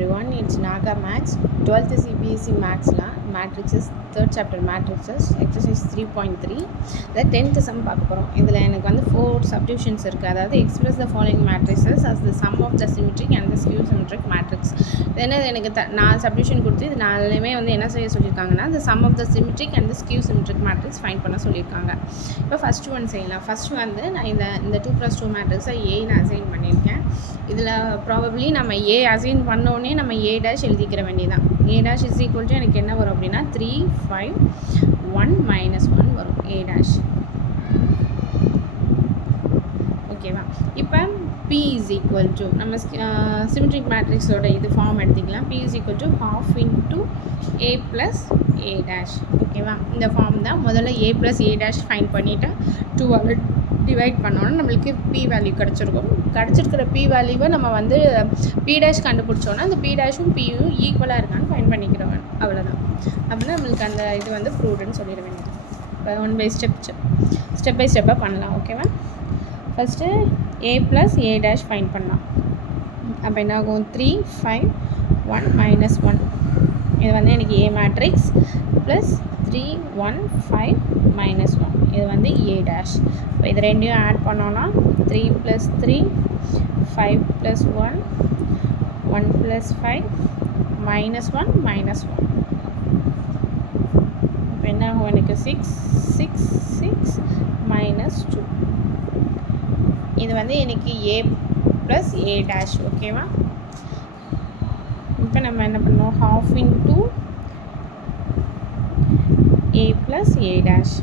everyone, it's Naga Max 12th CBSE Max matrices 3rd chapter matrices exercise 3.3 the 10th sum பார்க்க போறோம். இதுல எனக்கு வந்து 4 subdivisions இருக்கு. அதாவது express the following matrices as the sum of the symmetric and the skew symmetric matrix. then எனக்கு 4 subdivision கொடுத்து இது நாலுமே வந்து என்ன செய்ய சொல்லிருக்காங்கன்னா the sum of the symmetric and the skew symmetric matrix find பண்ண சொல்லிருக்காங்க. இப்போ first one செய்யலாம். first வந்து நான் இந்த 2+2 matrix A நான் assign பண்ணிருக்கேன். இதில் ப்ராபப்ளி நம்ம A அசைன் பண்ணோடனே நம்ம A டேஷ் எழுதிக்கிற வேண்டியதான். A dash is equal to எனக்கு என்ன வரும் அப்படின்னா 3 5 1 -1 வரும் A டேஷ். ஓகேவா? இப்போ P இஸ் ஈக்குவல் டு நம்ம சிமெட்ரிக் மேட்ரிக்ஸோட இது ஃபார்ம் எடுத்துக்கலாம். P is equal to ½ into A plus A dash. ஓகேவா? இந்த ஃபார்ம் தான். முதல்ல A plus A dash find பண்ணிவிட்டு 2 டிவைட் பண்ணோன்னா நம்மளுக்கு P வேல்யூ கிடச்சிருக்கும். கிடச்சிருக்கிற P வேல்யூவை நம்ம வந்து P டேஷ் கண்டுபிடிச்சோன்னா அந்த P டேஷும் Pயும் ஈக்குவலாக இருக்கான்னு ஃபைண்ட் பண்ணிக்கிறோம். அவ்வளோதான். அப்படின்னா நம்மளுக்கு அந்த இது வந்து ப்ரூவ்டுன்னு சொல்லிட வேண்டியது. இப்போ ஒன் பை ஸ்டெப் பை ஸ்டெப்பாக பண்ணலாம். ஓகேவா? First A plus A dash find பண்ணலாம். அப்போ என்ன ஆகும் 3 5 1 -1 இது வந்து எனக்கு A மேட்ரிக்ஸ் ப்ளஸ் 3 1 5 -1 இது வந்து A டேஷ். இப்போ இது ரெண்டையும் ஆட் பண்ணோன்னா 3 + 3 5 + 1 1 + 5 -1 -1 இப்போ என்ன ஆகும் எனக்கு 6 6 -2 இது வந்து எனக்கு A ப்ளஸ் A டேஷ். ஓகேவா? இப்போ நம்ம என்ன பண்ணோம் ½ into A plus A dash.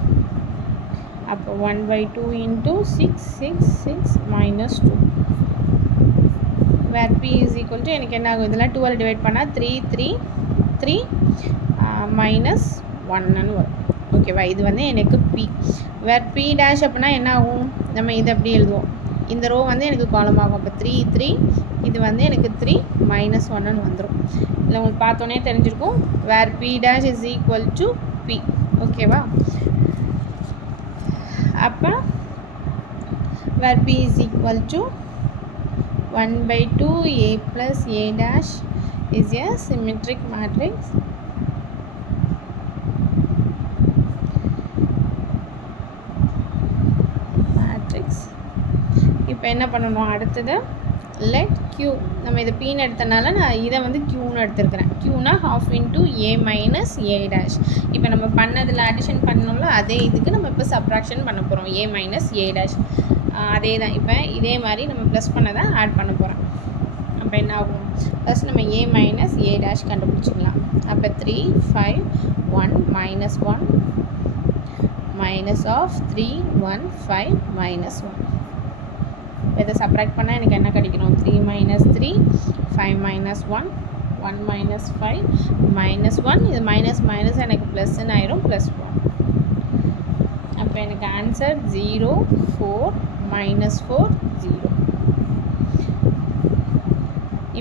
அப்போ 1/2 into 6 -2 where P is equal to எனக்கு என்ன ஆகும் இதெல்லாம் 12 டிவைட் பண்ணால் 3 3 3 -1 வரும். ஓகேவா? இது வந்து எனக்கு P வேர் P டேஷ் அப்படின்னா என்ன ஆகும் நம்ம இதை அப்படி எழுதுவோம். இந்த ரோ வந்து எனக்கு காலம் ஆகும். அப்போ 3 3 இது வந்து எனக்கு 3 -1 வந்துடும். இல்லை உங்களுக்கு பார்த்தோன்னே தெரிஞ்சிருக்கும் வேர் P dash is equal to P. ஓகேவா? அப்போ வேர் P is equal to 1/2 A plus A dash is a symmetric matrix இப்போ என்ன பண்ணணும் அடுத்தது லெட் Q நம்ம இதை Pன்னு எடுத்தனால நான் இதை வந்து Qன்னு எடுத்துருக்கிறேன். Qனா ½ into A minus A dash. இப்போ நம்ம பண்ணதில் அடிஷன் பண்ணோம்ல அதே இதுக்கு நம்ம இப்போ சப்ராக்ஷன் பண்ண போகிறோம். A மைனஸ் A டேஷ் அதே தான். இப்போ இதே மாதிரி நம்ம ப்ளஸ் பண்ணதை ஆட் பண்ண போகிறோம். அப்போ என்ன ஆகும் ஃபஸ்ட் நம்ம A மைனஸ் A டேஷ் கண்டுபிடிச்சிக்கலாம். அப்போ 3 5 1 -1 மைனஸ் ஆஃப் 3 1 5 -1 இதை சப்ராக்ட் பண்ணால் எனக்கு என்ன கிடைக்கணும் 3 -3 5 -1 1 -5 -1 இது மைனஸ் எனக்கு ப்ளஸ்ன்னு ஆயிரும் +1. அப்போ எனக்கு ஆன்சர் 0 4 -4 0.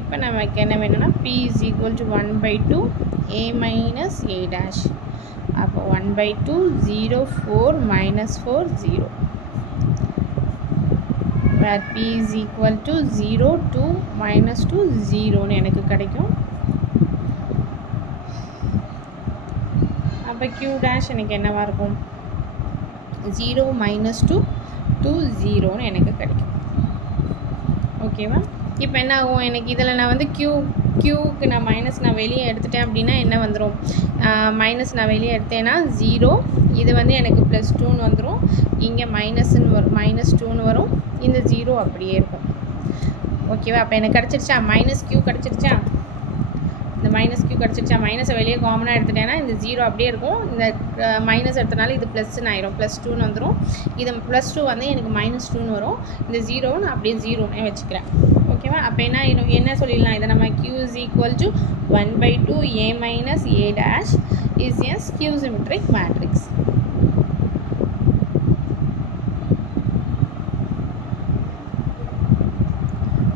இப்போ நமக்கு என்ன வேணும்னா P is equal to 1/2 A minus A dash. அப்போ 1/2 0 4 -4 0 where P is equal to 0 2 -2 0ன்னு எனக்கு கிடைக்கும். அப்போ Q டேஷ் எனக்கு என்னவாக இருக்கும் 0 -2 2 0ன்னு எனக்கு கிடைக்கும். ஓகேவா? இப்போ என்ன ஆகும் எனக்கு இதில் நான் வந்து க்யூக்கு நான் மைனஸ் நான் வெளியே எடுத்துட்டேன் அப்படின்னா என்ன வந்துடும் மைனஸ் நான் வெளியே எடுத்தேன்னா 0 இது வந்து எனக்கு +2ன்னு வந்துடும். இங்கே மைனஸ்ன்னு வரும் -2ன்னு வரும். இந்த 0 அப்படியே இருக்கும். ஓகேவா? அப்போ எனக்கு கிடச்சிருச்சா -Q கிடச்சிருச்சா இந்த -Q கிடச்சிருச்சா மைனஸை வெளியே காமனாக எடுத்துட்டேன்னா இந்த 0 அப்படியே இருக்கும். இந்த மைனஸ் எடுத்தனால இது +ன்னு ஆயிரும் +2ன்னு வந்துடும். இது +2 வந்து எனக்கு -2ன்னு வரும். இந்த 0வை நான் அப்படியே 0ன்னே வச்சுக்கிறேன். ஓகேவா? அப்போ என்ன சொல்லிடலாம் இதை நம்ம Q is equal to 1/2 A minus A dash is a skew symmetric matrix.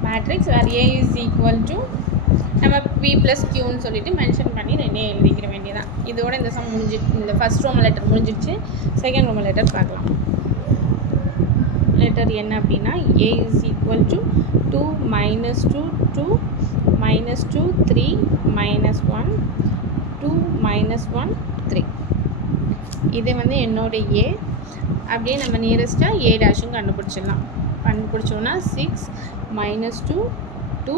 Matrix where A is equal to நம்ம P ப்ளஸ் Qன்னு சொல்லிட்டு மென்ஷன் பண்ணி ரெண்டே எழுதிக்கிற வேண்டியதான். இதோட இந்த சம் இந்த ஃபஸ்ட் ரோமன் லெட்டர் முடிஞ்சிடுச்சு. செகண்ட் ரோமன் லெட்டர் பார்க்கலாம். லெட்டர் என்ன அப்படின்னா A is equal to 2 -2 2 minus 2 3 minus 1 2 minus 1 3. இது வந்து என்னோட A. அப்படியே நம்ம நியரஸ்ட்டாக A டேஷும் கண்டுபிடிச்சிடலாம். கண்டுபிடிச்சோன்னா 6 minus 2 2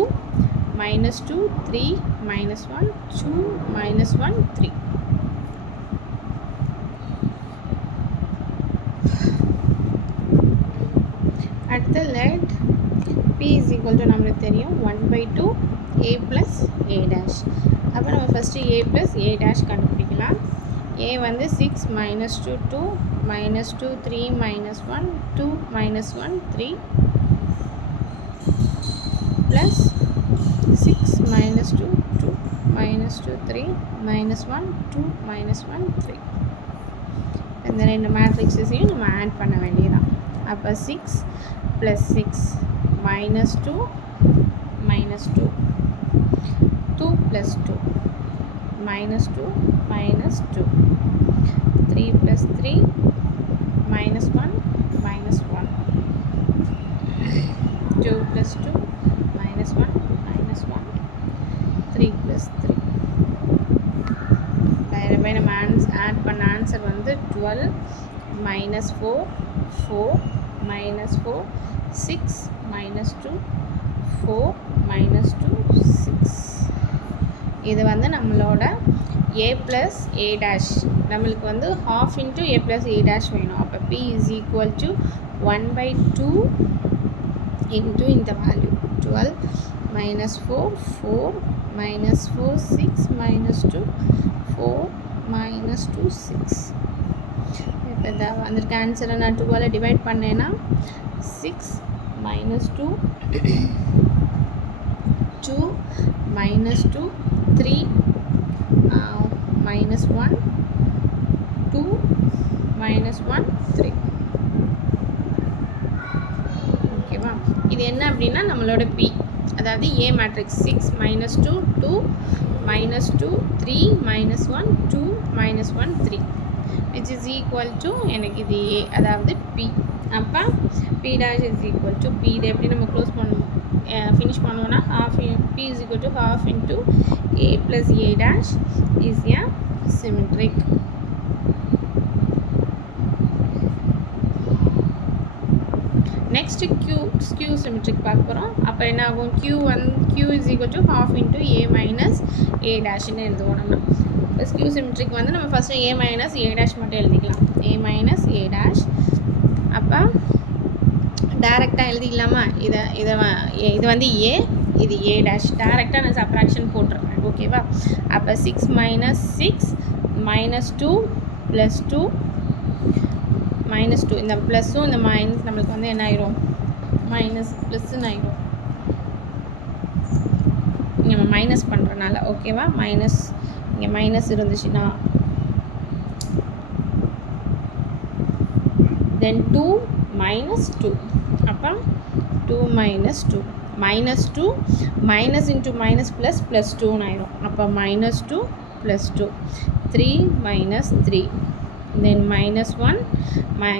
minus 2 3 minus 1 2 minus 1 3. அடுத்து let P is equal to நம்மளுக்கு தெரியும் 1/2 A plus A dash. அப்போ நம்ம first A plus A dash கண்டுபிடிக்கலாம். A வந்து 6 minus 2 2 minus 2 3 minus 1 2 minus 1 3 plus 6 minus 2 2 minus 2 3 minus 1 2 minus 1 3. இந்த ரெண்டு மேட்ரிக்ஸையும் நம்ம ஆட் பண்ண வேண்டியதான். அப்போ 6 plus 6 minus 2 minus 2 2 plus 2 minus 2 minus 2 3 plus 3 minus 1 minus 1 2 plus 2 minus 1 minus 1 3 plus 3. by நம்ம ஆட் பண்ண ஆன்சர் வந்து 12 minus 4 4 minus 4 6 minus 2 4 minus 2 6. இது வந்து நம்மளோட A plus A dash. நம்மளுக்கு வந்து half into A plus A dash வேணும். அப்போ P is equal to 1/2 into இந்த value 12 minus 4 4 minus 4 6 minus 2 4 minus 2 6. இப்போ இதை வந்திருக்க ஆன்சரை நான் 2ஆல் டிவைட் பண்ணேன்னா 6 minus 2 2 minus 2 3 minus 1 2 minus 1 3. ஓகேவா? இது என்ன அப்படின்னா நம்மளோட P, அதாவது A matrix 6 minus 2 2 minus 2 3 minus 1 2 minus 1 3 which is equal to எனக்கு இது A, அதாவது P. அப்போ P dash is equal to P. இதை எப்படி நம்ம க்ளோஸ் பண்ணுவோம், ஃபினிஷ் பண்ணுவோன்னா P is equal to half into A plus A dash is a symmetric. Next Q symmetric பார்க்க போகிறோம். அப்போ என்ன ஆகும், Q is equal to half into A minus A dashன்னு எழுதுவோம் நம்ம. இப்போ Q சிமெட்ரிக் வந்து நம்ம first A minus A dash மட்டும் எழுதிக்கலாம். A minus A dash. அப்போ டேரெக்டாக எழுதிக்கலாமா, இது வந்து A, இது A dash. டேரெக்டாக நான் சப்ராக்ஷன் போட்டுருக்கேன். ஓகேவா? அப்போ 6 minus 6 minus 2 plus 2 minus 2. இந்த ப்ளஸ்ஸும் இந்த மைனஸ் நம்மளுக்கு வந்து என்ன ஆயிரும், மைனஸ் ப்ளஸ்ன்னு ஆயிரும் இங்கே நம்ம மைனஸ் பண்ணுறனால. ஓகேவா? மைனஸ் இங்கே மைனஸ் இருந்துச்சுன்னா then 2 minus 2. அப்போ 2 minus 2 minus 2 minus into minus plus plus 2 ஆயிரும். அப்போ minus 2 plus 2 3 minus 3 then minus 1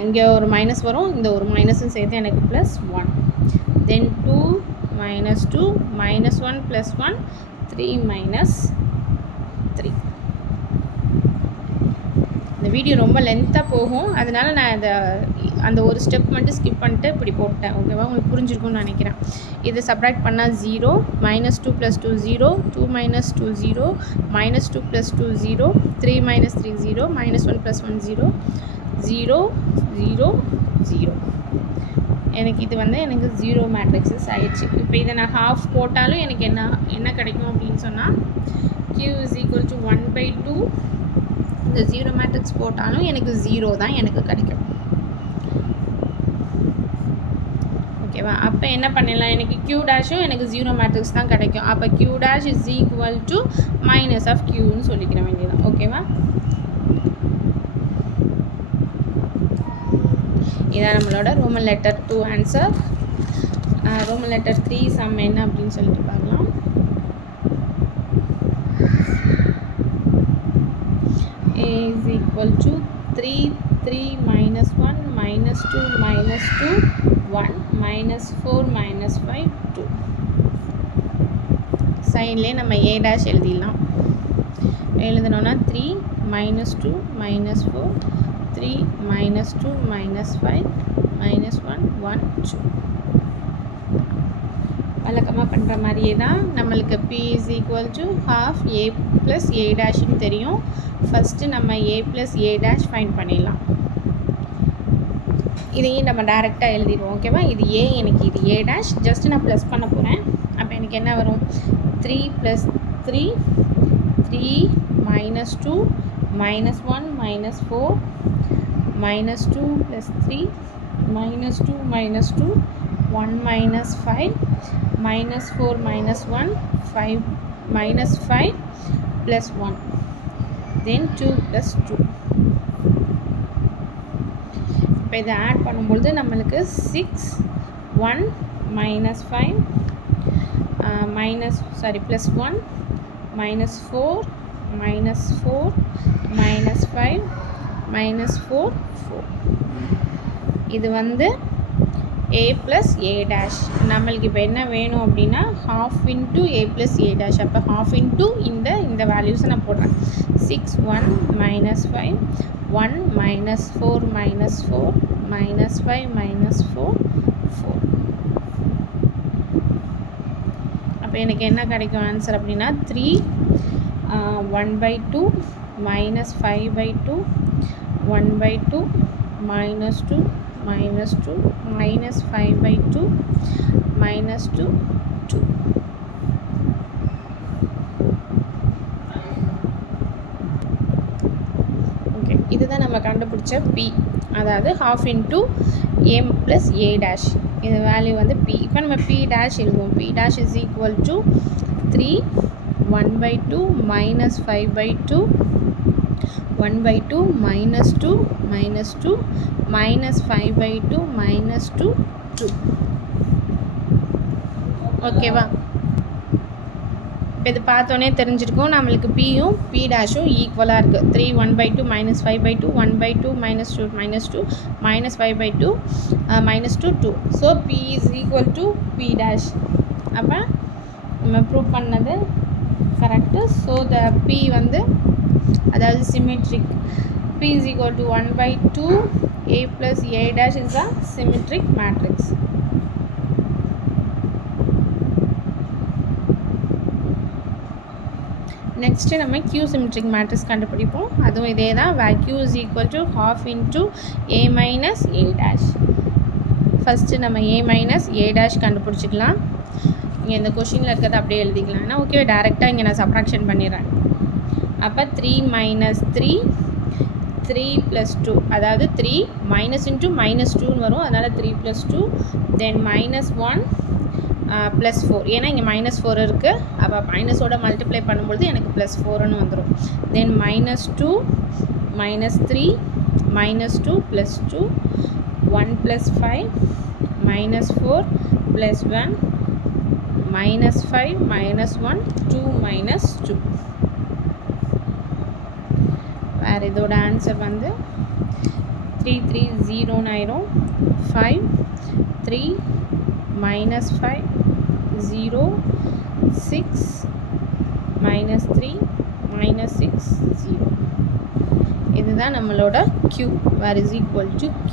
இங்கே ஒரு மைனஸ் வரும், இந்த ஒரு மைனஸும் சேர்த்து எனக்கு plus 1 then 2 minus 2 minus 1 plus 1 3 minus 3. இந்த வீடியோ ரொம்ப லென்த்தாக போகும், அதனால் நான் அந்த ஒரு ஸ்டெப் மட்டும் ஸ்கிப் பண்ணிட்டு இப்படி போட்டேன். ஓகேவா? உங்களுக்கு புரிஞ்சிருக்கும்னு நினைக்கிறேன். இது சப்ராக்ட் பண்ணால் 0 minus 2 plus 2 0 2 minus 2 0 minus 2 plus 2 0 3 minus 3 0 minus 1 plus 1 0 0 0 0. எனக்கு இது வந்து எனக்கு 0 மேட்ரிக்ஸஸ் ஆயிடுச்சு. இப்போ இதை நான் ஹாஃப் போட்டாலும் எனக்கு என்ன கிடைக்கும் அப்படின்னு சொன்னால் Q is equal to 1/2. இந்த 0 மேட்ரிக்ஸ் போட்டாலும் எனக்கு 0 தான் எனக்கு கிடைக்கும். ஓகேவா? அப்போ என்ன பண்ணிடலாம், எனக்கு Q டேஷும் எனக்கு 0 மேட்ரிக்ஸ் தான் கிடைக்கும். அப்போ Q dash is equal to minus of Qன்னு சொல்லிக்கிற வேண்டியதான். ஓகேவா? இதான் நம்மளோட Roman letter 2 answer. Roman letter 3 sum என்ன அப்படின்னு சொல்லிட்டு பார்க்கலாம். A is equal to 3 3 minus 1 minus 2 minus 2 1 minus 4 minus 5 2. சைன்லேயே நம்ம a dash எழுதிடலாம். எழுதணும்னா 3 -2 -4 3 -2 -5 -1 1 2. வழக்கமாக பண்ணுற மாதிரியே தான் நம்மளுக்கு p is equal to half a plus a dash தெரியும். ஃபஸ்ட்டு நம்ம a plus a dash find பண்ணிடலாம். இதையும் நம்ம டைரெக்டாக எழுதிடுவோம். ஓகேவா? இது a, எனக்கு இது a dash. ஜஸ்ட் நான் ப்ளஸ் பண்ண போகிறேன். அப்போ எனக்கு என்ன வரும்? 3 + 3 3 -2 -1 -4 -2 + 3 -2 -2 1 -5 -4 -1 5 -5 + 1 then 2 + 2. இப்போ இதை ஆட் பண்ணும்பொழுது நம்மளுக்கு 6 1 -5 +1 -4 -4 -5 -4 4. இது வந்து a plus a dash. நம்மளுக்கு இப்போ என்ன வேணும் அப்படின்னா half into a plus a dash. அப்போ half into இந்த வேல்யூஸை நான் போடுறேன். 6 1 -5 1 -4 -4 -5 -4 4. அப்போ எனக்கு என்ன கிடைக்கும் ஆன்சர் அப்படின்னா 3 1/2 -5/2 1/2 -2 -2 -5/2 -2 2. ஓகே, இதுதான் நம்ம கண்டுபிடிச்ச p, அதாவது half into a plus a dash. இது வேல்யூ வந்து p. இப்போ நம்ம p dash எழுதுவோம். p dash is equal to 3 1/2 -5/2 1/2 -2 -2 -5/2 -2 2. ஓகேவா? இப்போ இது பார்த்தோன்னே தெரிஞ்சிருக்கும் நம்மளுக்கு பியும் p டேஷும் ஈக்குவலாக இருக்குது. 3 1/2 -5/2 1/2 -2 -2 -5/2 -2 2. So p is equal to p dash. அப்போ நம்ம ப்ரூவ் பண்ணது கரெக்டு. ஸோ த p வந்து அதாவது symmetric. p is equal to 1/2 a plus a dash is a symmetric matrix. Next நம்ம q சிமெட்ரிக் மேட்ரிக்ஸ் கண்டுபிடிப்போம். அதுவும் இதே தான். q is equal to half into a minus a dash. First நம்ம a minus a dash கண்டுபிடிச்சிக்கலாம். இங்கே இந்த கொஷினில் இருக்கிறத அப்படியே எழுதிக்கலாம். ஏன்னா ஓகே, டேரெக்டாக இங்கே நான் சப்ராக்ஷன் பண்ணிடுறேன். அப்போ 3 - 3 3 + 2, அதாவது 3 - into -2 வரும். அதனால் 3 + 2 தென் -1 +4. ஏன்னா இங்கே -4 இருக்குது. அப்போ மைனஸோட மல்டிப்ளை பண்ணும்பொழுது எனக்கு +4ன்னு வந்துடும். தென் -2 -3 -2 + 2 1 + 5 -4 + 1 -5 -1 2 -2. வேறு இதோட ஆன்சர் வந்து 3 3 0 ஆயிரும். 5 3 -5 0 6 -3 -6 0. இதுதான் நம்மளோட q, where is equal to q.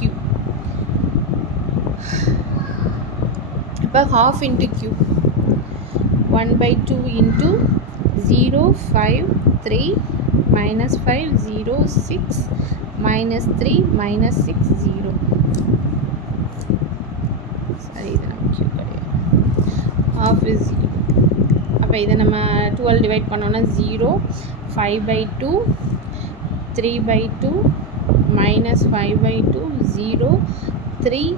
இப்போ half into q 1/2 into 0 5 3 -5 0 6 -3 -6 0. சரி, இது நம்ம q கிடையாது. half is 0. அப்போ இதை நம்ம 12 டிவைட் பண்ணோன்னா 0 5/2 3/2 -5/2 0 3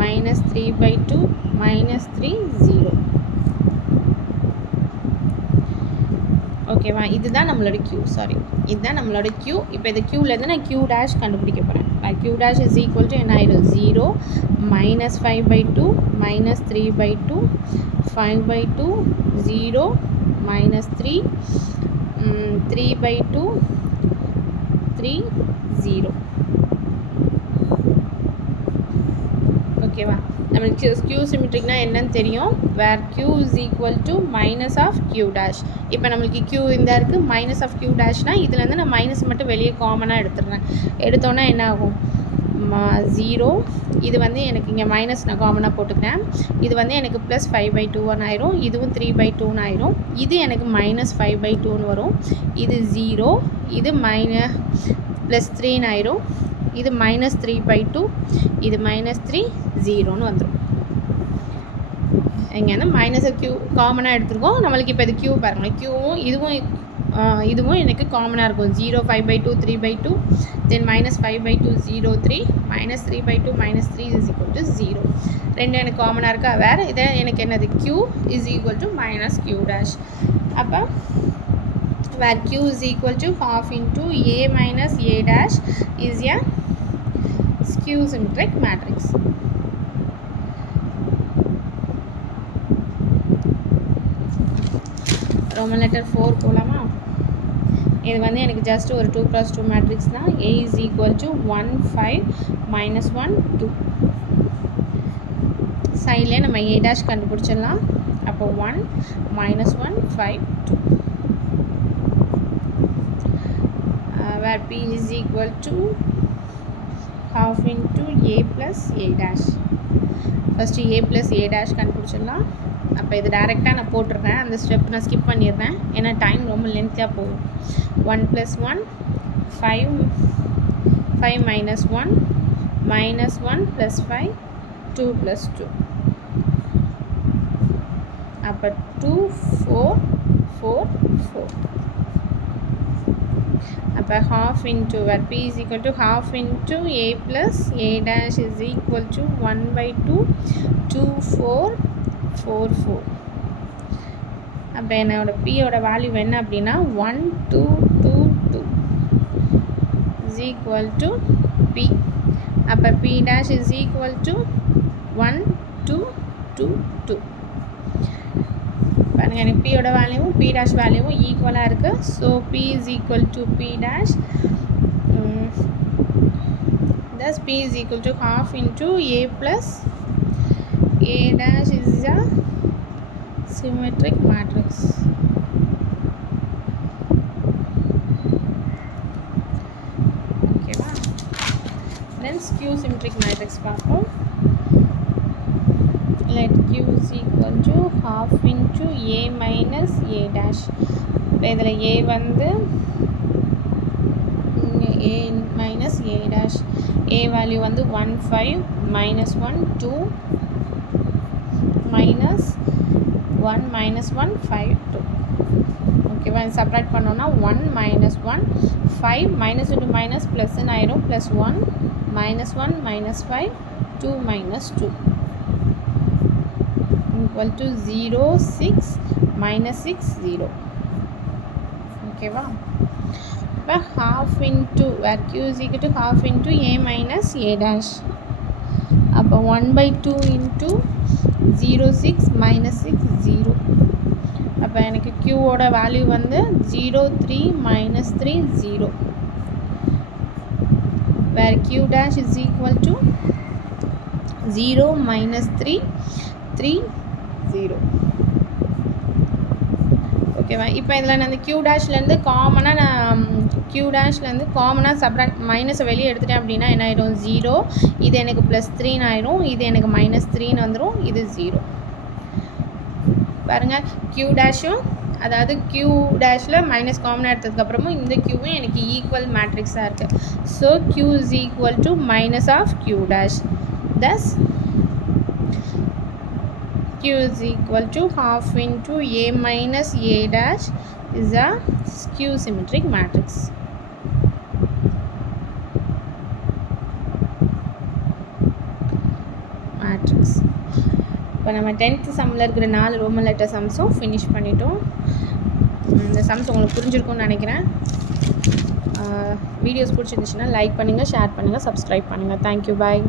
-3/2 -3 0. ஓகேவா? இதுதான் நம்மளோட q. சாரி, இதுதான் நம்மளோட q. இப்போ இது q-லேருந்து நான் q dash கண்டுபிடிக்க போகிறேன். q dash is equal to என்ன ஆயிடும்? 0 -5/2 -3/2 5/2 0 -3 3/2 3 0. ஓகேவா? நம்மளுக்கு q சிமெட்ரிக்னா என்னன்னு தெரியும். Where q is equal to minus of q dash. இப்போ நம்மளுக்கு q இந்த இருக்குது, மைனஸ் ஆஃப் q டேஷ்னா இதுலேருந்து நான் மைனஸ் மட்டும் வெளியே காமனாக எடுத்துடுறேன். எடுத்தோன்னா என்ன ஆகும், 0. இது வந்து எனக்கு இங்கே மைனஸ் நான் காமனாக போட்டுக்கிறேன். இது வந்து எனக்கு ப்ளஸ் 5/2 ஆயிரும். இதுவும் 3/2 ஆயிரும். இது எனக்கு மைனஸ் 5/2 வரும். இது 0. இது ப்ளஸ் 3 ஆயிரும். இது மைனஸ் 3/2. இது மைனஸ் 3 0ன்னு வந்துடும். இங்கே வந்து மைனஸை க்யூ காமனாக எடுத்துருக்கோம். நம்மளுக்கு இப்போ இது க்யூ பாருங்கள், க்யூவும் இதுவும் எனக்கு காமனாக இருக்கும். 0 5/2 3/2 தென் minus 5/2 0 3 minus 3/2 minus 3 is equal to 0. ரெண்டு எனக்கு காமனாக இருக்கா. வேறு இதை எனக்கு என்னது, q is equal to minus q dash. அப்போ வேர் q is equal to half into a minus a dash is a skew symmetric matrix. Roman letter 4 போகலாமா. இது வந்து எனக்கு ஜஸ்ட் ஒரு 2x2 மேட்ரிக்ஸ் தான். a is equal to 1 5 minus 1 2. சைட்லேயே நம்ம a dash கண்டுபிடிச்சிடலாம். அப்போ 1 minus 1 5 2. Where p is equal to half into a plus a dash. First a plus a dash கண்டுபிடிச்சிடலாம். அப்போ இது டேரெக்டாக நான் போட்டிருக்கேன், அந்த ஸ்டெப் நான் ஸ்கிப் பண்ணிடுறேன், ஏன்னா டைம் ரொம்ப லென்த்தியாக போகும். 1 + 1 5 minus 1 minus 1 plus 5 2 plus 2. அப்போ 2 4 4 4. அப்போ half into where p is equal to half into a plus a dash is equal to 1/2 2 4 4 4. அப்போ என்னோட p ஓட வேல்யூ என்ன அப்படின்னா 1 2 2 2 is equal to p. அப்போ p dash is equal to 1 2 2 2. பாருங்கள், எனக்கு p ஓட வேல்யூவும் p dash வேல்யூவும் ஈக்குவலாக இருக்குது. So p is equal to p dash. Thus p is equal to half into a plus a dash is a symmetric matrix. ஓகேவா. தென் skew symmetric matrix பார்ப்போம். Let q is equal to half into a minus a dash. இப்போ இதில் a வந்து a minus a dash. a value வந்து 1 5 minus 1 2 minus 1 minus 1 5 2. ஓகேவா. Subtract பண்ணோன்னா 1 minus 1 5 minus into minus ப்ளஸ்ன்னு ஆயிரும். Plus 1 minus 1 minus 5 2 minus 2 equal to 0 6 minus 6 0. ஓகேவா. இப்போ half into where q is equal to half into a minus a dash. அப்போ 1/2 into 0 6 minus 6 0. அப்போ எனக்கு q ஓட value வந்து 0 3 minus 3 0. where q dash is equal to 0 minus 3 3 0. ஓகேவா. இப்போ இதில் நான் அந்த q டேஷ்லேருந்து காமனாக சப்ராக்ட் மைனஸை வெளியே எடுத்துட்டேன் அப்படின்னா என்ன ஆயிடும், 0. இது எனக்கு ப்ளஸ் 3 ஆயிரும். இது எனக்கு மைனஸ் 3 வந்துடும். இது 0. பாருங்கள், q டேஷும் அதாவது q டேஷில் மைனஸ் காமனாக எடுத்ததுக்கப்புறமும் இந்த க்யூவும் எனக்கு ஈக்குவல் மேட்ரிக்ஸாக இருக்குது. So q is equal to minus of q dash. Thus q is equal to half into a minus a dash is a skew symmetric matrix. இப்போ நம்ம 10th சம்மில் இருக்கிற 4 ரோமன் லெட்டர் சம்ஸும் ஃபினிஷ் பண்ணிட்டோம். இந்த சம்ஸ் உங்களுக்கு புரிஞ்சிருக்கும்னு நினைக்கிறேன். வீடியோஸ் பிடிச்சிருந்துச்சுன்னா லைக் பண்ணுங்கள், ஷேர் பண்ணுங்கள், சப்ஸ்கிரைப் பண்ணுங்கள். தேங்க்யூ, பாய்.